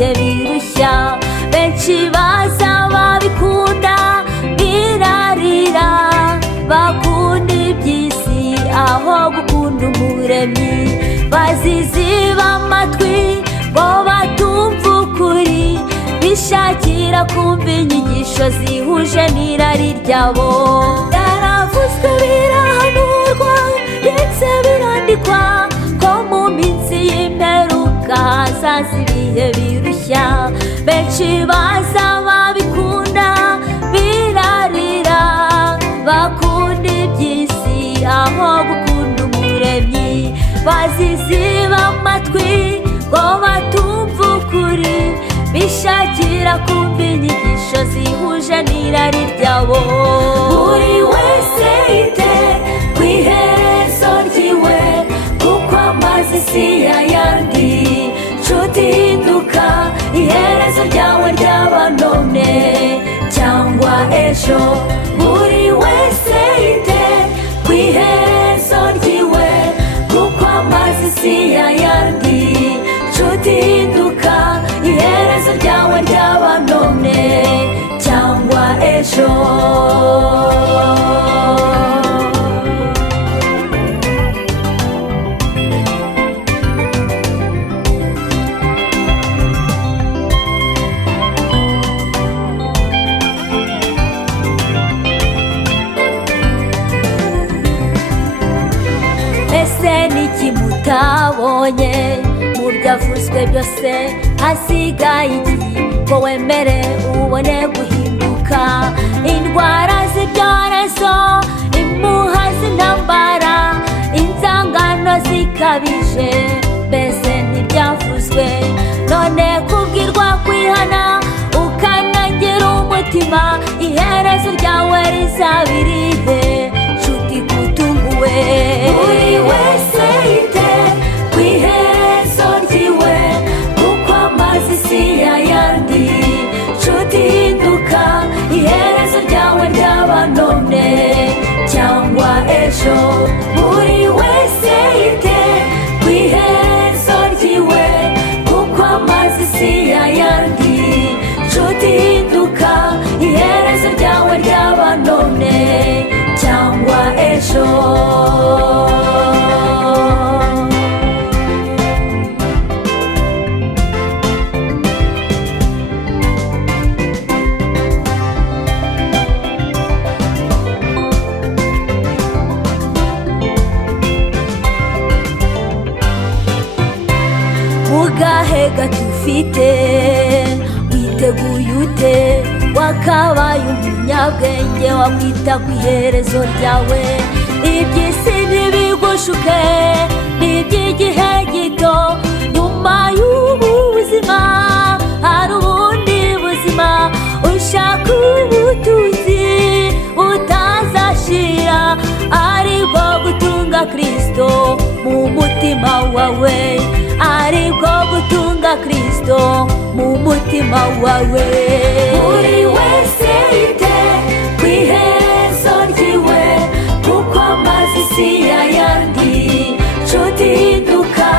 ibihe birushya. Benshi baza babikunda birarira, bakunda iby'isi aho gukunda umuremyi. Baziziba amatwi ngo batumva ukuri, bishakira kumva inyigisho zihuje n'irari ryabo. Byaravuzwe birahanurwa ndetse birandikwa ko mu minsi y'imperuka hazaza ibihe birushya. Benshi baza babikunda birarira, bakunda iby'isi aho gukunda umuremyi. Baziziba amatwi ngo batumva ukuri, bishakira kumva inyigisho zihuje n'irari ryabo. Buri wese yite ku iherezo ryiwe, kuko amazi si yayandi. Nshuti hinduka, iherezo ryawe ryaba none cyangwa ejo. Buri wese yite ku iherezo ryiwe, kuko amazi si yayandi. Nshuti hinduka, iherezo ryawe ryaba none cyangwa ejo. Ese niki mutabonye mu byavuzwe byose? Hasigaye iki ngo wemere ubone guhinduka? Indwara z'ibyorezo, impuha z'intambara, inzangano zikabije, mbese ntibyavuzwe? None kubwirwa kwihana ukanangira umutima, iherezo ryawe rizaba irihe? Nshuti kutunguwe, buri wese yite ku iherezo ryiwe, kuko amazi si yayandi. Nshuti hinduka, iherezo ryawe ryaba none cyangwa ejo. Buri wese yite ku iherezo ryiwe, kuko amazi si yayandi. Nshuti hinduka, iherezo ryawe ryaba none cyangwa ejo. Mugahega tufite witeguye ute? Wakabaye umunyabwenge wakwita ku iherezo ryawe. Iby'isi ntibigushuke, n'iby'igihe gito. Nyuma y'ubu buzima hari ubundi buzima. Ushaka ubutunzi butazashira, aribwo gutunga Kristo mu mutima wawe, aribwo gutunga Kristo mu mutima wawe. Buri wese yite ku iherezo ryiwe, kuko amazi si yayandi. Nshuti hinduka,